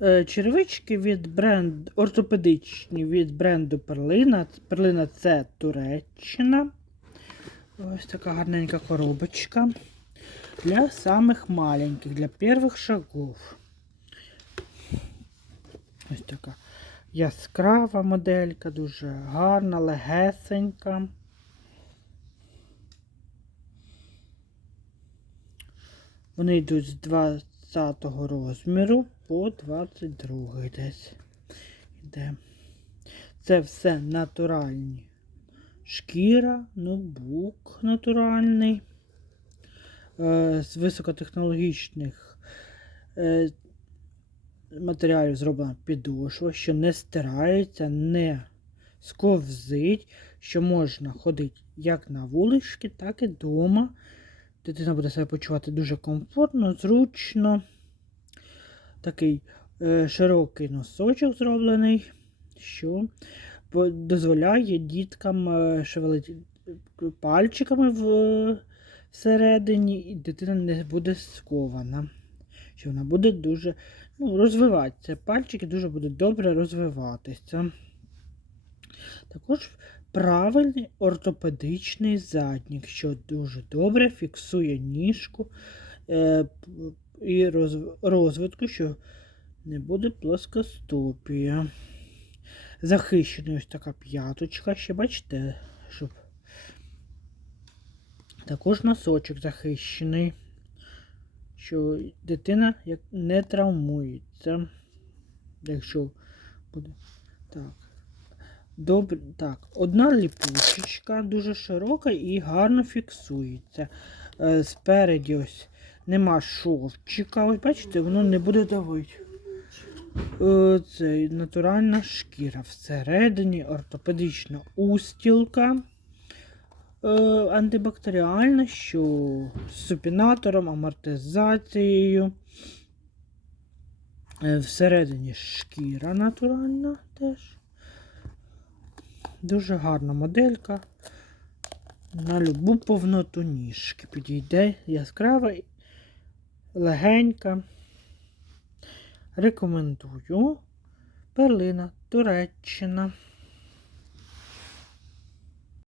Е, Черевички від бренду ортопедичні від бренду Перлина. Перлина це Туреччина. Ось така гарненька коробочка. Для самих маленьких, для перших шагов. Ось така яскрава моделька, дуже гарна, легесенька. Вони йдуть з 20 розміру по 22 десь. Іде. Це все натуральні. Шкіра, ноутбук натуральний. Е, з високотехнологічних е, матеріалів зроблена підошва, що не стирається, не сковзить, що можна ходити як на вулички, так і вдома. Дитина буде себе почувати дуже комфортно, зручно. Такий е, широкий носочок зроблений, що дозволяє діткам е, шевелити пальчиками в, всередині, і дитина не буде скована. Що вона буде дуже ну, розвиватися. Пальчики дуже будуть добре розвиватися. Також правильний ортопедичний заднік, що дуже добре фіксує ніжку е, і розв- розвитку, що не буде плоскостопія. Захищена ось така п'яточка, ще бачите, щоб також носочок захищений, що дитина не травмується. Якщо буде так. Добре, так, одна ліпучечка дуже широка і гарно фіксується. Е, спереді ось нема шовчика. Ось бачите, воно не буде давити. Е, це натуральна шкіра. Всередині ортопедична устілка. Е, антибактеріальна, що з супінатором, амортизацією. Всередині шкіра натуральна теж. Дуже гарна моделька. На любу повноту ніжки підійде яскрава, легенька. Рекомендую. Перлина, Туреччина.